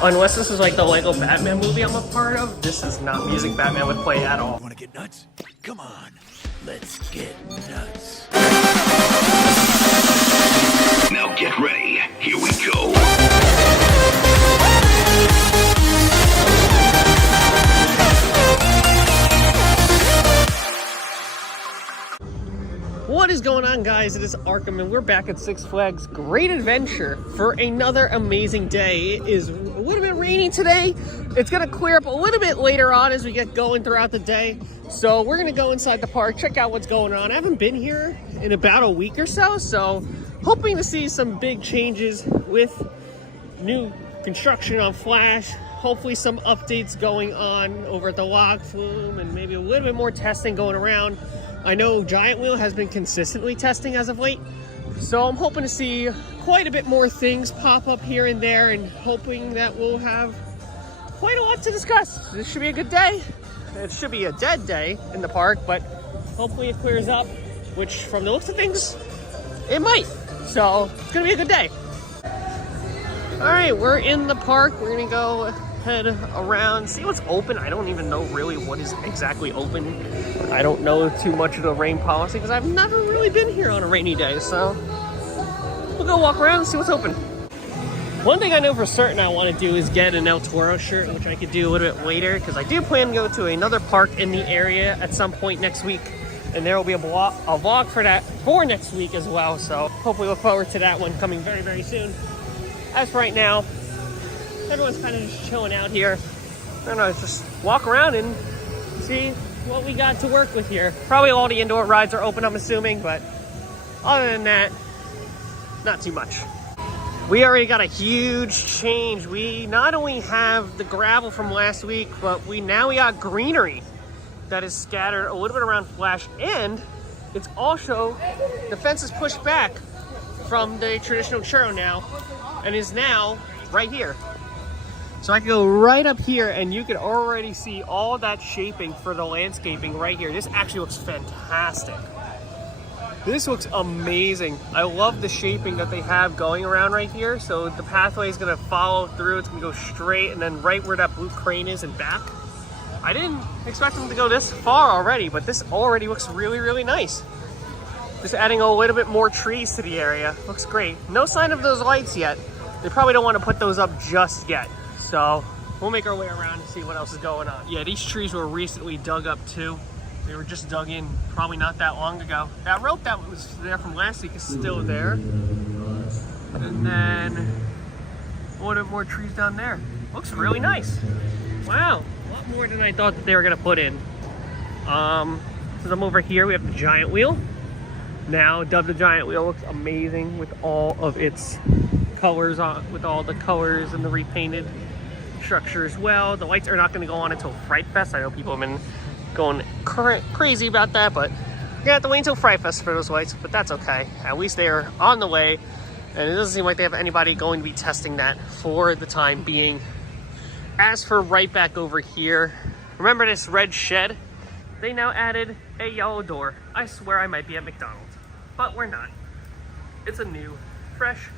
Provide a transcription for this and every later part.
Unless this is like the Lego Batman movie I'm a part of, this is not music Batman would play at all. Want to get nuts? Come on, let's get nuts. Now get ready. Here we go. What is going on, guys? It is Arkham, and we're back at Six Flags Great Adventure for another amazing day. It is a little bit rainy today. It's going to clear up a little bit later on as we get going throughout the day. So we're going to go inside the park, check out what's going on. I haven't been here in about a week or so hoping to see some big changes with new construction on Flash. Hopefully some updates going on over at the Log Flume, and maybe a little bit more testing going around. I know Giant Wheel has been consistently testing as of late, so I'm hoping to see quite a bit more things pop up here and there, and hoping that we'll have quite a lot to discuss. This should be a good day. It should be a dead day in the park, but hopefully it clears up, which from the looks of things, it might. So it's gonna be a good day. All right, we're in the park. We're gonna go head around, see what's open. I don't even know really what is exactly open. I don't know too much of the rain policy because I've never really been here on a rainy day. So we'll go walk around and see what's open. One thing I know for certain I want to do is get an El Toro shirt, which I could do a little bit later because I do plan to go to another park in the area at some point next week. And there will be a vlog for that for next week as well. So hopefully look forward to that one coming very, very soon. As for right now, everyone's kind of just chilling out here. I don't know, just walk around and see what we got to work with here. Probably all the indoor rides are open, I'm assuming, but other than that, not too much. We already got a huge change. We not only have the gravel from last week, but we got greenery that is scattered a little bit around Flash, and it's also, the fence is pushed back from the traditional churro now, and is now right here. So I can go right up here and you can already see all that shaping for the landscaping right here. This actually looks fantastic. This looks amazing. I love the shaping that they have going around right here. So the pathway is gonna follow through. It's gonna go straight, and then right where that blue crane is and back. I didn't expect them to go this far already, but this already looks really, really nice. Just adding a little bit more trees to the area. Looks great. No sign of those lights yet. They probably don't want to put those up just yet. So we'll make our way around and see what else is going on. Yeah, these trees were recently dug up too. They were just dug in probably not that long ago. That rope that was there from last week is still there. And then a little bit more trees down there. Looks really nice. Wow, a lot more than I thought that they were gonna put in. Since I'm over here, we have the Giant Wheel. Now, dubbed the Giant Wheel, looks amazing with all of its colors on, with all the colors and the repainted structure as well. The lights are not going to go on until Fright Fest. I know people have been going crazy about that, but you're gonna have to wait until Fright Fest for those lights, but that's okay. At least they are on the way, and it doesn't seem like they have anybody going to be testing that for the time being. As for right back over here, remember this red shed? They now added a yellow door. I swear I might be at McDonald's, but we're not. It's a new, fresh,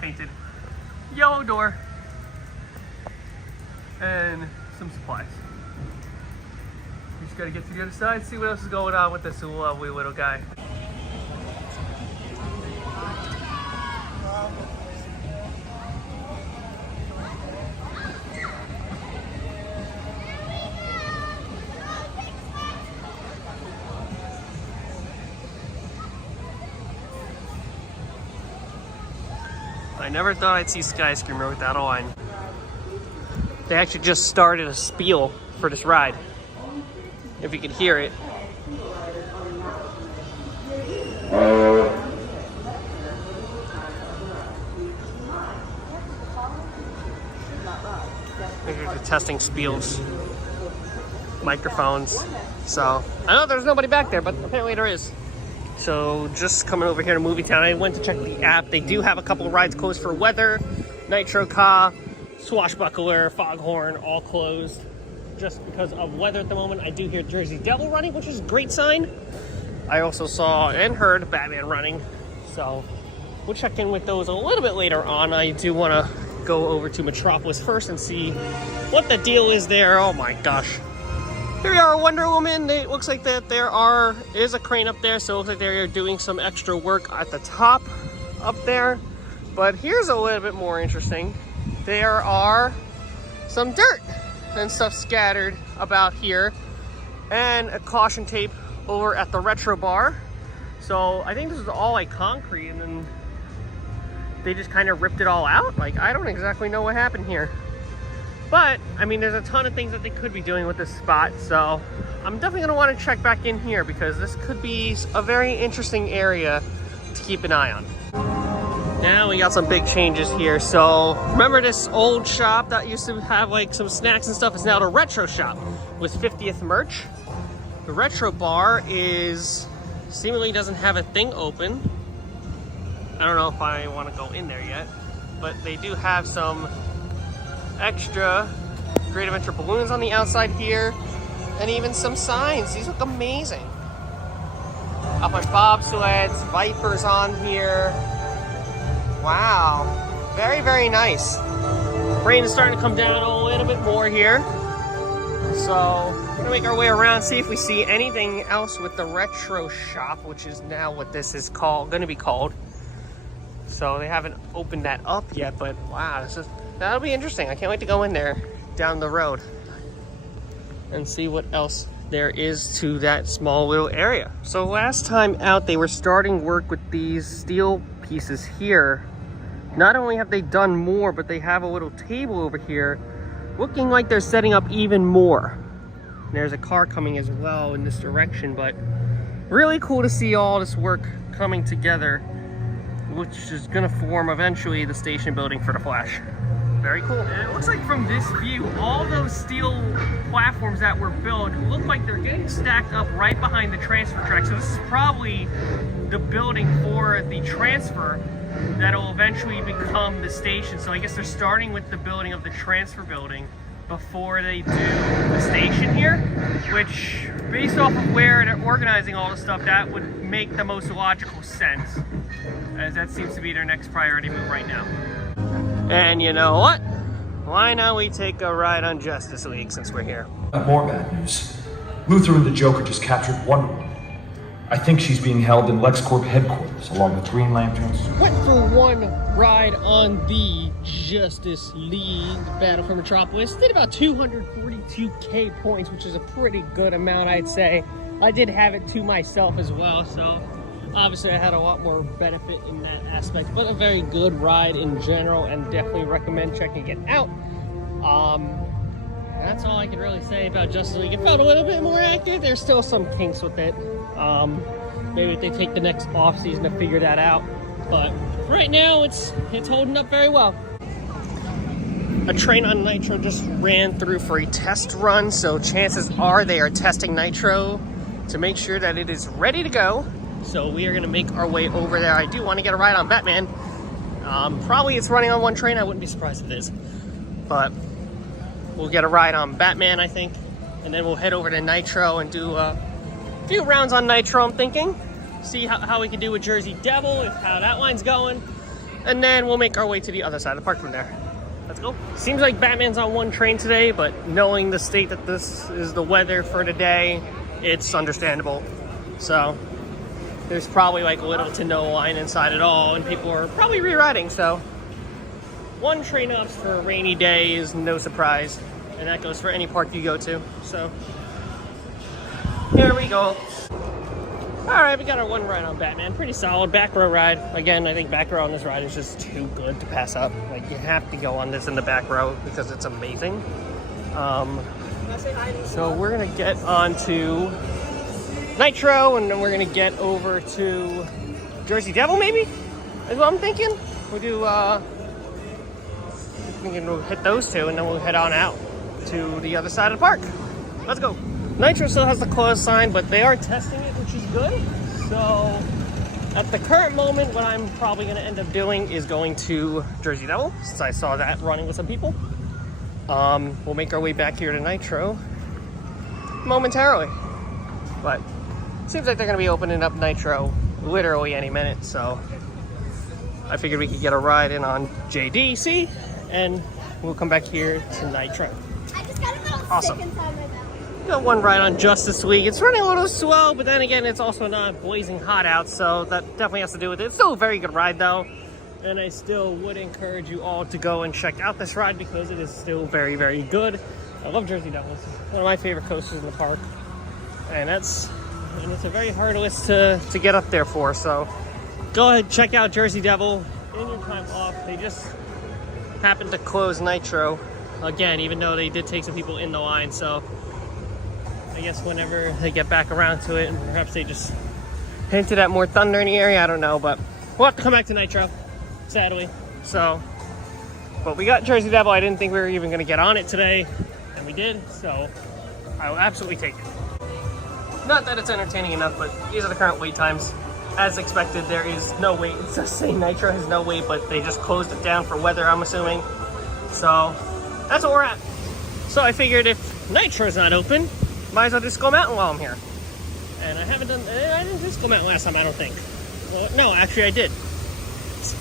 painted yellow door and some supplies. We just gotta get to the other side, see what else is going on with this lovely little guy. I never thought I'd see Skyscreamer without a line. They actually just started a spiel for this ride, if you can hear it. They're testing spiels, microphones. So I know there's nobody back there, but apparently there is. So just coming over here to Movie Town, I went to check the app. They do have a couple of rides closed for weather. Nitro Car, Swashbuckler, Foghorn, all closed just because of weather at the moment. I do hear Jersey Devil running, which is a great sign. I also saw and heard Batman running. So we'll check in with those a little bit later on. I do want to go over to Metropolis first and see what the deal is there. Oh my gosh. Here we are, Wonder Woman. It looks like that is a crane up there, so it looks like they're doing some extra work at the top up there. But here's a little bit more interesting. There are some dirt and stuff scattered about here, and a caution tape over at the retro bar. So I think this is all like concrete, and then they just kind of ripped it all out. Like, I don't exactly know what happened here. But, I mean, there's a ton of things that they could be doing with this spot, so I'm definitely going to want to check back in here because this could be a very interesting area to keep an eye on. Now we got some big changes here. So, remember this old shop that used to have like some snacks and stuff is now the retro shop with 50th merch. The retro bar seemingly doesn't have a thing open. I don't know if I want to go in there yet, but they do have some extra Great Adventure balloons on the outside here, and even some signs. These look amazing. Up on bobsleds, Vipers on here. Wow, very, very nice. Rain is starting to come down a little bit more here. So we're gonna make our way around, see if we see anything else with the retro shop, which is now what this is gonna be called. So they haven't opened that up yet, but wow, that'll be interesting. I can't wait to go in there down the road and see what else there is to that small little area. So last time out, they were starting work with these steel pieces here. Not only have they done more, but they have a little table over here looking like they're setting up even more. There's a car coming as well in this direction, but really cool to see all this work coming together, which is gonna form eventually the station building for the Flash. Very cool. And it looks like from this view, all those steel platforms that were built look like they're getting stacked up right behind the transfer track. So this is probably the building for the transfer that'll eventually become the station. So I guess they're starting with the building of the transfer building before they do the station here, which, based off of where they're organizing all the stuff, that would make the most logical sense, as that seems to be their next priority move right now. And you know what? Why not we take a ride on Justice League since we're here? More bad news. Luthor and the Joker just captured Wonder Woman. I think she's being held in LexCorp headquarters along with Green Lanterns. Went for one ride on the Justice League Battle for Metropolis. Did about 242k points, which is a pretty good amount, I'd say. I did have it to myself as well, so obviously I had a lot more benefit in that aspect, but a very good ride in general, and definitely recommend checking it out. That's all I can really say about Justice League. It felt a little bit more active. There's still some kinks with it. Maybe if they take the next off season to figure that out. But right now, it's holding up very well. A train on Nitro just ran through for a test run, so chances are they are testing Nitro to make sure that it is ready to go. So we are going to make our way over there. I do want to get a ride on Batman. Probably it's running on one train. I wouldn't be surprised if it is. But we'll get a ride on Batman, I think. And then we'll head over to Nitro and do a few rounds on Nitro, I'm thinking. See how we can do with Jersey Devil, how that line's going. And then we'll make our way to the other side of the park from there. Let's go. Seems like Batman's on one train today, but knowing the state that this is the weather for today, it's understandable. So there's probably like little to no line inside at all, and people are probably re-riding, so one train up for a rainy day is no surprise, and that goes for any park you go to. So here we go. All right, we got our one ride on Batman. Pretty solid back row ride. Again, I think back row on this ride is just too good to pass up. Like, you have to go on this in the back row because it's amazing. So we're gonna get onto Nitro, and then we're gonna get over to Jersey Devil, maybe? Is what I'm thinking. We'll do, we'll hit those two, and then we'll head on out to the other side of the park. Let's go. Nitro still has the closed sign, but they are testing it, which is good. So at the current moment, what I'm probably gonna end up doing is going to Jersey Devil, since I saw that running with some people. We'll make our way back here to Nitro momentarily. But seems like they're gonna be opening up Nitro literally any minute, so I figured we could get a ride in on JDC and we'll come back here to Nitro. I just got a little Awesome. stick inside my mouth. Got one ride on just this week. It's running a little slow, but then again, it's also not blazing hot out, so that definitely has to do with it. It's still a very good ride though, and I still would encourage you all to go and check out this ride because it is still very, very good. I love Jersey Devils. One of my favorite coasters in the park, and it's a very hard list to get up there for, so go ahead, check out Jersey Devil in your time off. They just happened to close Nitro again, even though they did take some people in the line, so I guess whenever they get back around to it, and perhaps they just hinted at more thunder in the area, I don't know, but we'll have to come back to Nitro, sadly. So, but we got Jersey Devil. I didn't think we were even going to get on it today, and we did, so I will absolutely take it. Not that it's entertaining enough, but these are the current wait times. As expected, there is no wait. It says saying Nitro has no wait, but they just closed it down for weather, I'm assuming. So, that's what we're at. So I figured if Nitro's not open, might as well do Skull Mountain while I'm here. And I didn't do Skull Mountain last time, I don't think. Well, no, actually I did.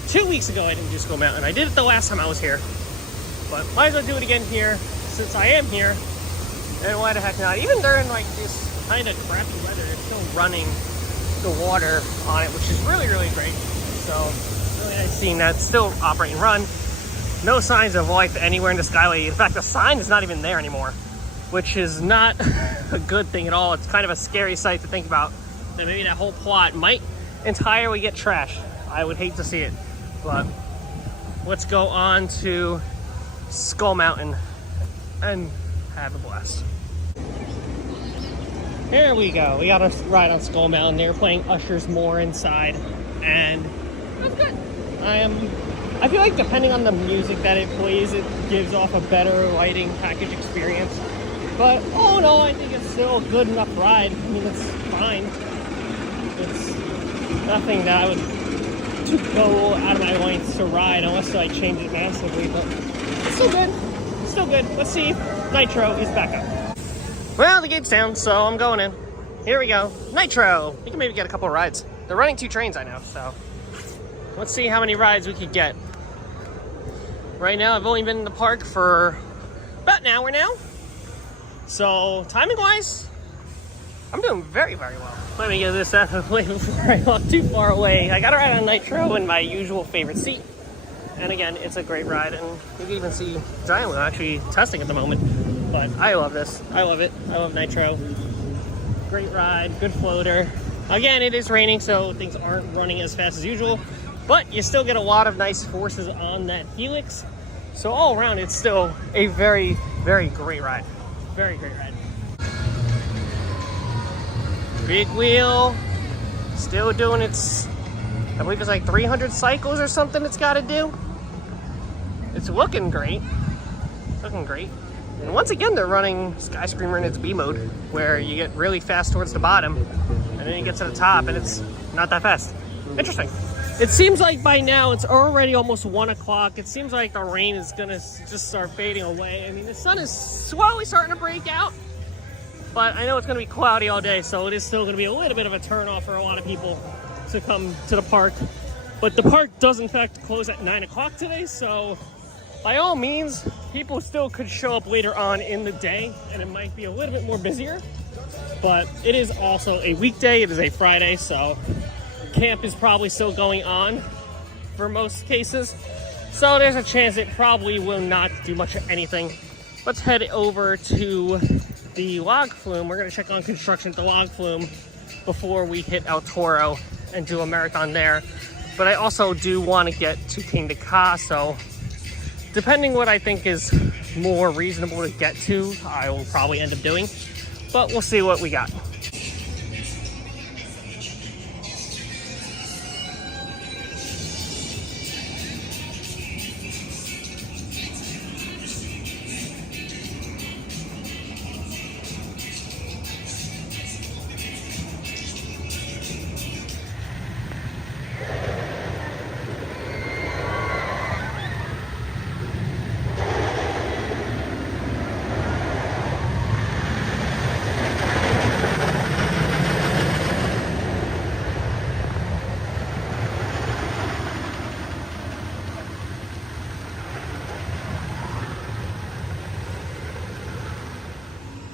2 weeks ago I didn't do Skull Mountain. I did it the last time I was here. But might as well do it again here, since I am here. And why the heck not? Even during like this kind of crappy weather, it's still running the water on it, which is really, really great. So, really nice seeing that. It's still operate and run. No signs of life anywhere in the Skyway. In fact, the sign is not even there anymore, which is not a good thing at all. It's kind of a scary sight to think about, that maybe that whole plot might entirely get trashed. I would hate to see it, but let's go on to Skull Mountain and have a blast. Here we go. We got a ride on Skull Mountain. They were playing Usher's More inside, and it was good. I feel like depending on the music that it plays, it gives off a better lighting package experience. But all in all, I think it's still a good enough ride. I mean, it's fine. It's nothing that I would go out of my length to ride unless I change it massively. But it's still good. It's still good. Let's see if Nitro is back up. Well, the gate's down, so I'm going in. Here we go. Nitro! We can maybe get a couple of rides. They're running 2 trains, I know, so let's see how many rides we could get. Right now, I've only been in the park for about an hour now. So, timing-wise, I'm doing very, very well. Let me get this out of the way before I walk too far away. I got a ride on Nitro in my usual favorite seat. And again, it's a great ride, and you can even see Giant Wheel actually testing at the moment. But I love this. I love it. I love Nitro. Great ride, good floater. Again, it is raining, so things aren't running as fast as usual. But you still get a lot of nice forces on that helix. So all around, it's still a very, very great ride. Very great ride. Big wheel. Still doing its, I believe it's like 300 cycles or something it's got to do. It's looking great. Looking great. And once again, they're running Skyscreamer in its B mode, where you get really fast towards the bottom, and then you get to the top, and it's not that fast. Interesting. It seems like by now it's already almost 1 o'clock. It seems like the rain is gonna just start fading away. I mean, the sun is slowly starting to break out, but I know it's gonna be cloudy all day, so it is still gonna be a little bit of a turnoff for a lot of people to come to the park. But the park does in fact close at 9 o'clock today, so by all means, people still could show up later on in the day, and it might be a little bit more busier. But it is also a weekday. It is a Friday, so camp is probably still going on for most cases. So there's a chance it probably will not do much of anything. Let's head over to the Log Flume. We're going to check on construction at the Log Flume before we hit El Toro and do a marathon there. But I also do want to get to Kingda Ka, so depending what I think is more reasonable to get to, I will probably end up doing. But we'll see what we got.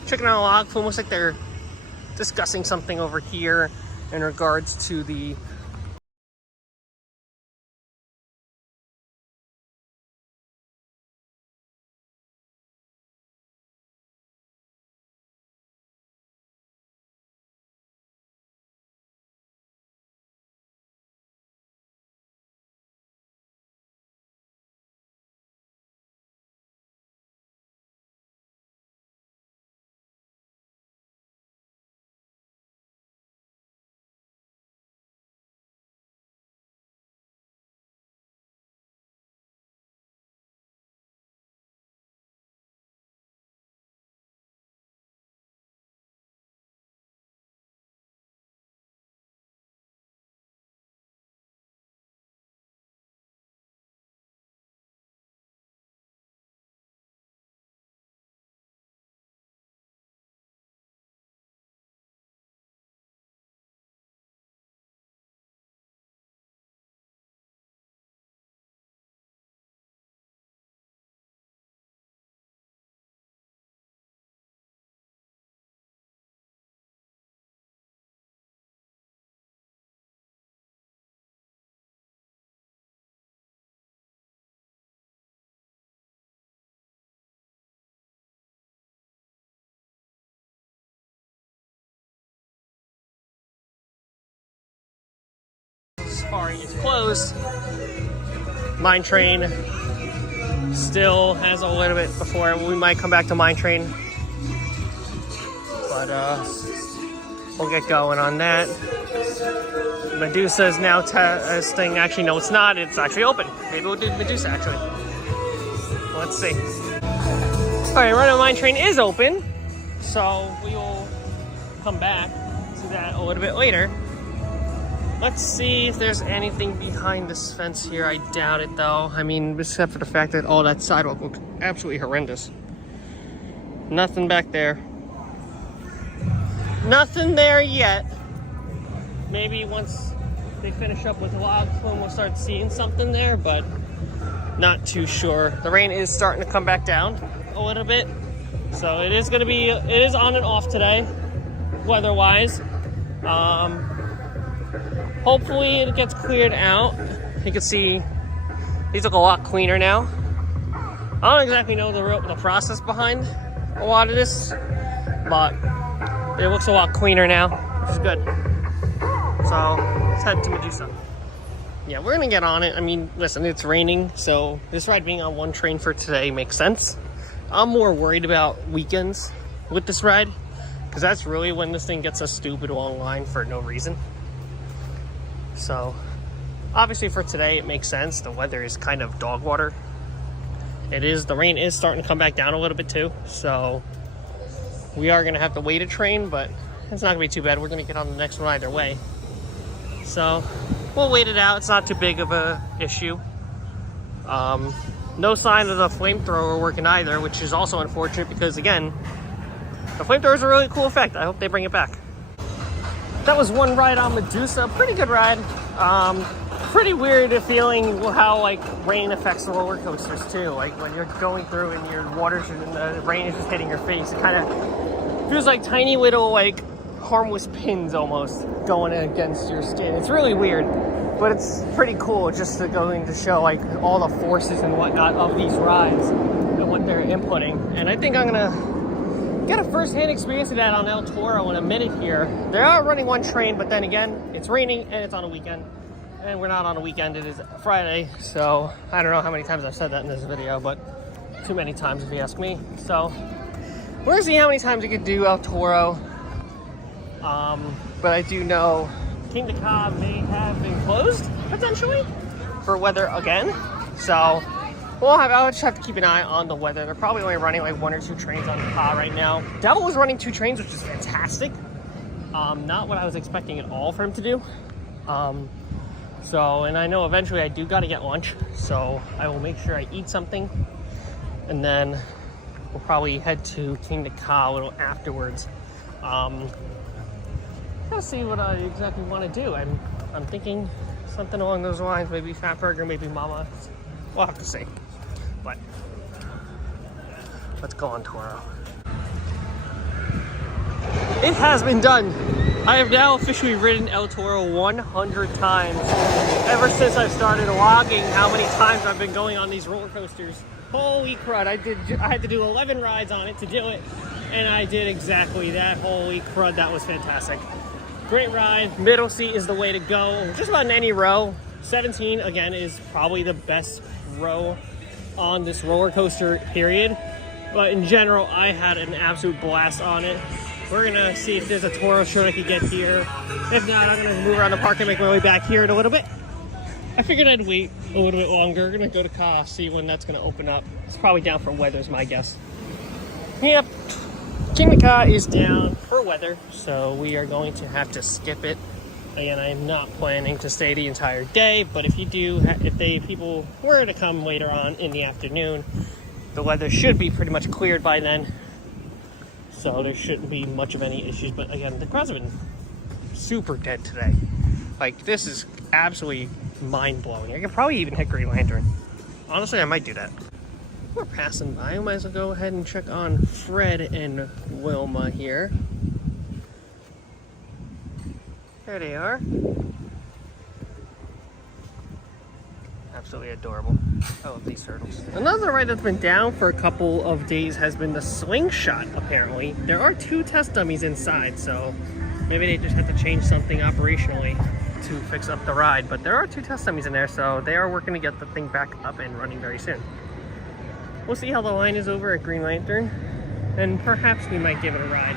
checking out a log flume. Looks like they're discussing something over here in regards to the safari is closed. Mine Train still has a little bit before we might come back to Mine Train, but we'll get going on that. Medusa is now testing. Actually, no, it's not. It's actually open. Maybe we'll do Medusa actually. Let's see. All right, right now Mine Train is open, so we will come back to that a little bit later. Let's see if there's anything behind this fence here. I doubt it though. I mean, except for the fact that all that sidewalk looks absolutely horrendous. Nothing back there. Nothing there yet. Maybe once they finish up with Log Flume, we'll start seeing something there, but not too sure. The rain is starting to come back down a little bit. So it is on and off today, weather-wise. Hopefully it gets cleared out. You can see these look a lot cleaner now. I don't exactly know the process behind a lot of this, but it looks a lot cleaner now, which is good. So let's head to Medusa. Yeah, we're gonna get on it. I mean, listen, it's raining, so this ride being on one train for today makes sense. I'm more worried about weekends with this ride, because that's really when this thing gets a stupid long line for no reason. So, obviously for today it makes sense. The weather is kind of dog water. The rain is starting to come back down a little bit too. So, we are going to have to wait a train, but it's not going to be too bad. We're going to get on the next one either way. So, we'll wait it out. It's not too big of a issue. No sign of the flamethrower working either, which is also unfortunate because, again, the flamethrower is a really cool effect. I hope they bring it back. That was one ride on Medusa. Pretty good ride. Pretty weird feeling how like rain affects the roller coasters too. Like when you're going through and your waters and the rain is just hitting your face, it kind of feels like tiny little like harmless pins almost going against your skin. It's really weird, but it's pretty cool just going to show like all the forces and whatnot of these rides and what they're inputting. And I think I'm gonna get a first-hand experience of that on El Toro in a minute here. They are running one train, but then again, it's raining and it's on a weekend. And we're not on a weekend, it is Friday. So I don't know how many times I've said that in this video, but too many times if you ask me. So we're gonna see how many times we could do El Toro. But I do know Kingda Ka may have been closed, potentially, for weather again. So I'll just have to keep an eye on the weather. They're probably only running like 1 or 2 trains on Ka right now. Devil was running 2 trains, which is fantastic. Not what I was expecting at all for him to do. And I know eventually I do got to get lunch, so I will make sure I eat something, and then we'll probably head to Kingda Ka a little afterwards. Gotta see what I exactly want to do. I'm thinking something along those lines, maybe Fat Burger, maybe Mama. We'll have to see. But let's go on Toro. It has been done. I have now officially ridden El Toro 100 times. Ever since I started logging how many times I've been going on these roller coasters. Holy crud, I had to do 11 rides on it to do it. And I did exactly that. Holy crud, that was fantastic. Great ride. Middle seat is the way to go. Just about in any row. 17, again, is probably the best row on this roller coaster, period. But in general, I had an absolute blast on it. We're gonna see if there's a Toro show I could get here. If not, I'm gonna move around the park and make my way back here in a little bit. I figured I'd wait a little bit longer. We're gonna go to Ka, see when that's gonna open up. It's probably down for weather is my guess. Yep, King Ka is down for weather, so we are going to have to skip it. Again, I am not planning to stay the entire day, but if you do, if people were to come later on in the afternoon, the weather should be pretty much cleared by then. So there shouldn't be much of any issues, but again, the crowds have been super dead today. Like, this is absolutely mind-blowing. I could probably even hit Green Lantern. Honestly, I might do that. We're passing by. I might as well go ahead and check on Fred and Wilma here. There they are. Absolutely adorable. I love these turtles. Another ride that's been down for a couple of days has been the Slingshot, apparently. There are 2 test dummies inside, so maybe they just had to change something operationally to fix up the ride. But there are 2 test dummies in there, so they are working to get the thing back up and running very soon. We'll see how the line is over at Green Lantern, and perhaps we might give it a ride.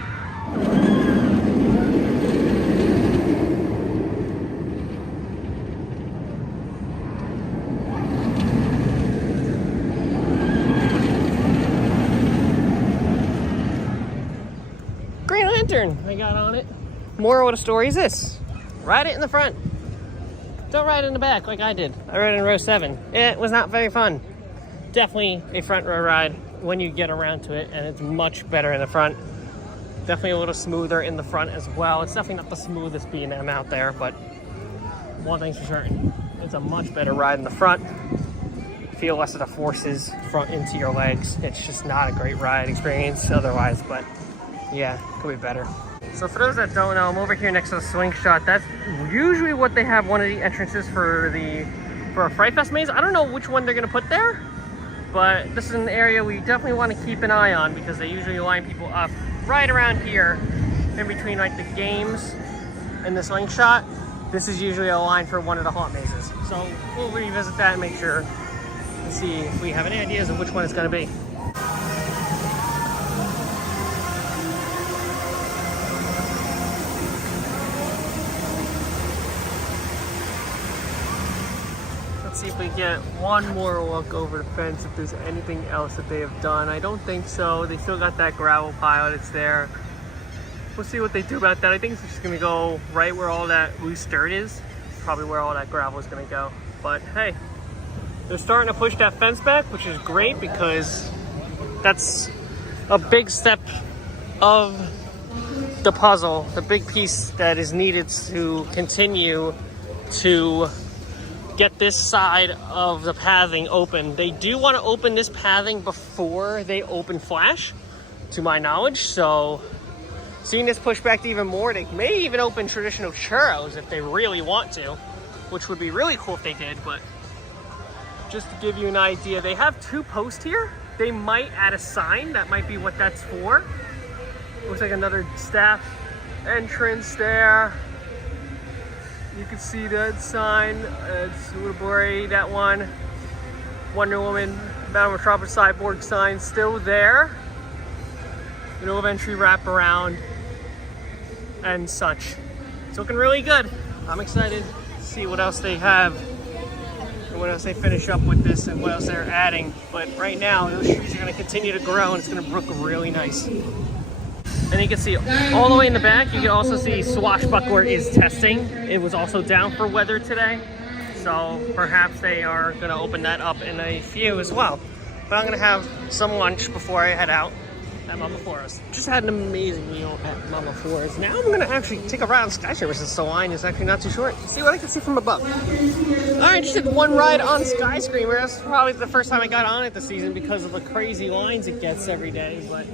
Green Lantern, I got on it. Moral of the story is this: ride it in the front. Don't ride it in the back like I did. I rode in row 7. It was not very fun. Definitely a front row ride when you get around to it, and it's much better in the front. Definitely a little smoother in the front as well. It's definitely not the smoothest B&M out there, but one thing's for certain, it's a much better ride in the front. Feel less of the forces front into your legs. It's just not a great ride experience otherwise, but yeah, could be better. So for those that don't know, I'm over here next to the Slingshot. That's usually what they have one of the entrances for a Fright Fest maze. I don't know which one they're gonna put there, but this is an area we definitely want to keep an eye on because they usually line people up right around here in between like the games and the Slingshot. This is usually a line for one of the haunt mazes. So we'll revisit that and make sure to see if we have any ideas of which one it's gonna be. See if we get one more look over the fence if there's anything else that they have done. I don't think so. They still got that gravel pile that's there. We'll see what they do about that. I think it's just gonna go right where all that loose dirt is. Probably where all that gravel is gonna go. But hey, they're starting to push that fence back, which is great because that's a big step of the puzzle, the big piece that is needed to continue to get this side of the pathing open. They do want to open this pathing before they open Flash, to my knowledge, so seeing this push back even more, they may even open traditional churros if they really want to, which would be really cool if they did. But just to give you an idea, they have 2 posts here. They might add a sign. That might be what that's for. Looks like another staff entrance there. You can see that sign. It's a little blurry, that one. Wonder Woman, Battle Metropolis Cyborg sign still there. Middle of entry wraparound and such. It's looking really good. I'm excited to see what else they have and what else they finish up with this and what else they're adding. But right now, those trees are going to continue to grow and it's going to look really nice. And you can see all the way in the back, you can also see Swashbuckler is testing. It was also down for weather today. So perhaps they are gonna open that up in a few as well. But I'm gonna have some lunch before I head out at Mama Forest. Just had an amazing meal at Mama Forest. Now I'm gonna actually take a ride on Skyscreamer since the line is actually not too short. See what I can see from above. All right, just did one ride on Skyscreamer. That's probably the first time I got on it this season because of the crazy lines it gets every day. But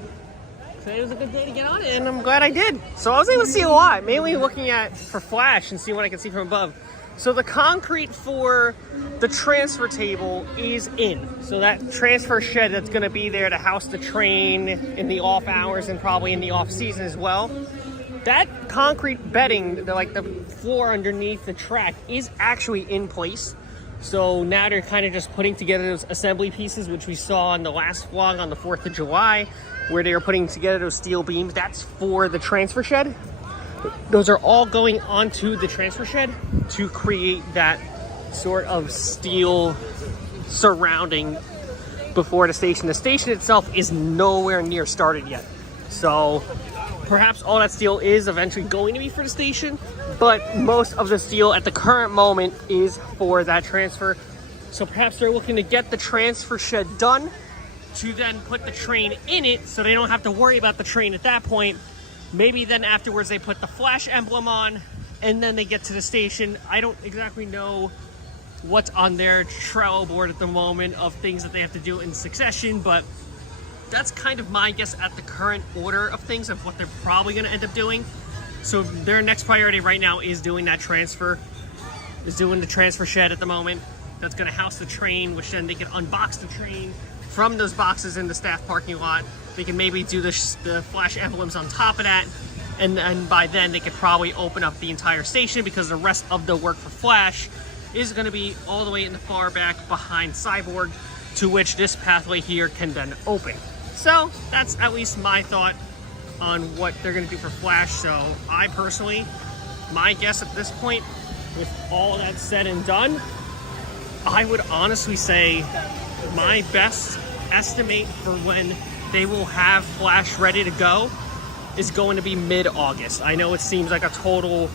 today was a good day to get on it, and I'm glad I did. So I was able to see a lot, mainly looking for flash and see what I can see from above. So the concrete for the transfer table is in. So that transfer shed that's gonna be there to house the train in the off hours and probably in the off season as well. That concrete bedding, like the floor underneath the track, is actually in place. So now they're kind of just putting together those assembly pieces, which we saw in the last vlog on the 4th of July, where they were putting together those steel beams. That's for the transfer shed. Those are all going onto the transfer shed to create that sort of steel surrounding before the station. The station itself is nowhere near started yet. So perhaps all that steel is eventually going to be for the station, but most of the steel at the current moment is for that transfer. So perhaps they're looking to get the transfer shed done to then put the train in it so they don't have to worry about the train at that point. Maybe then afterwards they put the flash emblem on and then they get to the station. I don't exactly know what's on their Trello board at the moment of things that they have to do in succession, but that's kind of my guess at the current order of things of what they're probably going to end up doing. So their next priority right now is doing that transfer, is doing the transfer shed at the moment. That's going to house the train, which then they can unbox the train from those boxes in the staff parking lot. They can maybe do the flash emblems on top of that, and by then they could probably open up the entire station, because the rest of the work for Flash is going to be all the way in the far back behind Cyborg, to which this pathway here can then open. So that's at least my thought on what they're going to do for Flash. So I personally, my guess at this point, with all that said and done, I would honestly say my best estimate for when they will have Flash ready to go is going to be mid-August. I know it seems like a total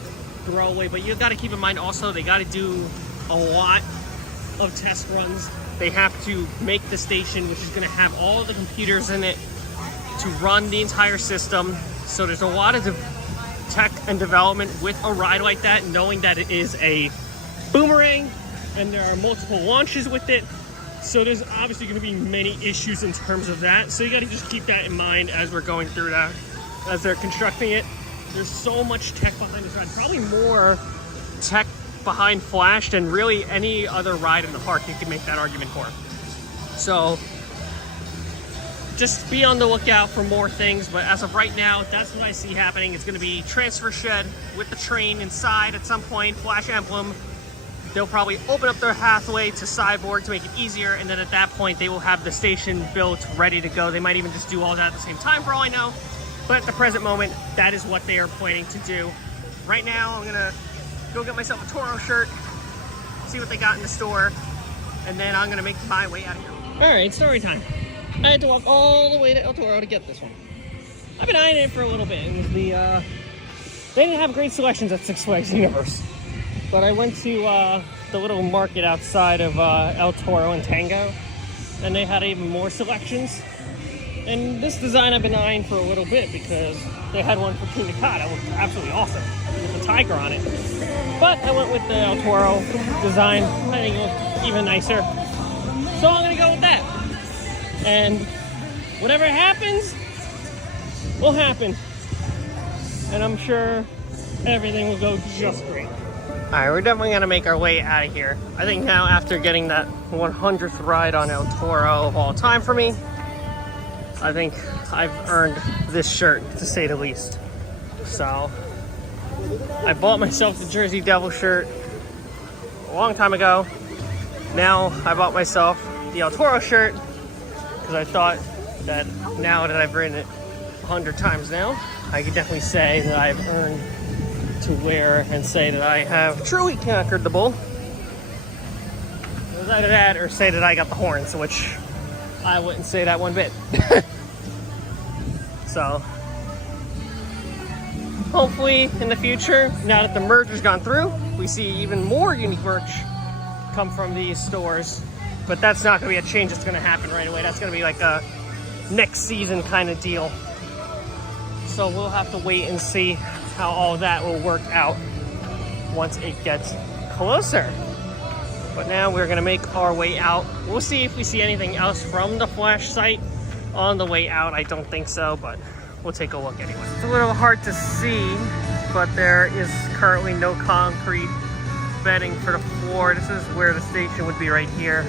throwaway, but you've got to keep in mind also they got to do a lot of test runs. They have to make the station, which is going to have all the computers in it to run the entire system. So there's a lot of tech and development with a ride like that, knowing that it is a boomerang and there are multiple launches with it. So there's obviously going to be many issues in terms of that. So you got to just keep that in mind as we're going through that, as they're constructing it. There's so much tech behind this ride, probably more tech behind Flash than really any other ride in the park you can make that argument for. So just be on the lookout for more things, but as of right now, that's what I see happening. It's going to be transfer shed with the train inside at some point, Flash emblem. They'll probably open up their pathway to Cyborg to make it easier, and then at that point they will have the station built, ready to go. They might even just do all that at the same time for all I know, but at the present moment, that is what they are planning to do. Right now, I'm gonna go get myself a Toro shirt, see what they got in the store, and then I'm gonna make my way out of here. All right, story time. I had to walk all the way to El Toro to get this one. I've been eyeing it for a little bit. It was they didn't have great selections at Six Flags Universe. But I went to the little market outside of El Toro and Tango, and they had even more selections. And this design I've been eyeing for a little bit because they had one for King Nakata, which was absolutely awesome, with the tiger on it. But I went with the El Toro design. I think it looked even nicer. So I'm gonna go with that. And whatever happens, will happen. And I'm sure everything will go just great. Alright, we're definitely going to make our way out of here. I think now, after getting that 100th ride on El Toro of all time for me, I think I've earned this shirt, to say the least. So, I bought myself the Jersey Devil shirt a long time ago. Now, I bought myself the El Toro shirt, because I thought that now that I've ridden it 100 times now, I could definitely say that I've earned to wear and say that I have truly conquered the bull. It was either that or say that I got the horns, which I wouldn't say that one bit. So hopefully in the future, now that the merger's gone through, we see even more unique merch come from these stores. But that's not going to be a change that's going to happen right away. That's going to be like a next season kind of deal. So we'll have to wait and see how all that will work out once it gets closer. But now we're gonna make our way out. We'll see if we see anything else from the Flash site on the way out. I don't think so, but we'll take a look anyway. It's a little hard to see, but there is currently no concrete bedding for the floor. This is where the station would be right here,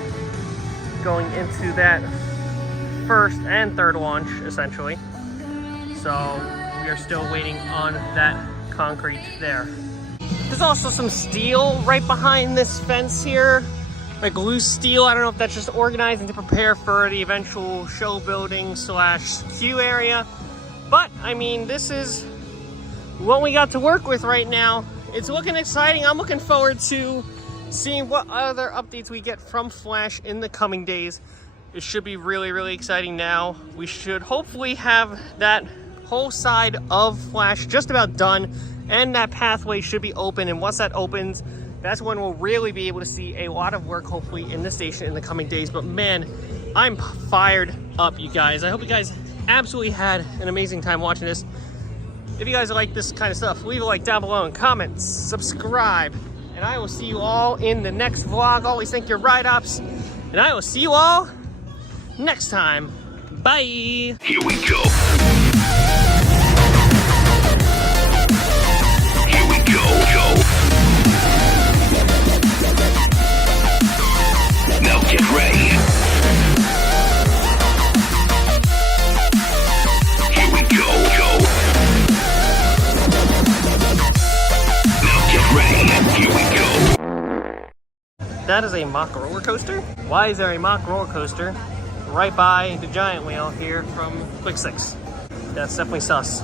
going into that first and third launch, essentially. So we are still waiting on that concrete there. There's also some steel right behind this fence here, like loose steel. I don't know if that's just organizing to prepare for the eventual show building slash queue area. But, I mean, this is what we got to work with right now. It's looking exciting. I'm looking forward to seeing what other updates we get from Flash in the coming days. It should be really, really exciting now. We should hopefully have that whole side of Flash just about done, and that pathway should be open. And once that opens, that's when we'll really be able to see a lot of work, hopefully, in the station in the coming days. But man, I'm fired up, you guys. I hope you guys absolutely had an amazing time watching this. If you guys like this kind of stuff, leave a like down below and comment, subscribe, and I will see you all in the next vlog. Always thank your ride ops, and I will see you all next time. Bye. Here we go. Now get ready. Here we go. Now get ready. Here we go. That is a mock roller coaster? Why is there a mock roller coaster right by the giant wheel here from Quick 6? That's definitely sus.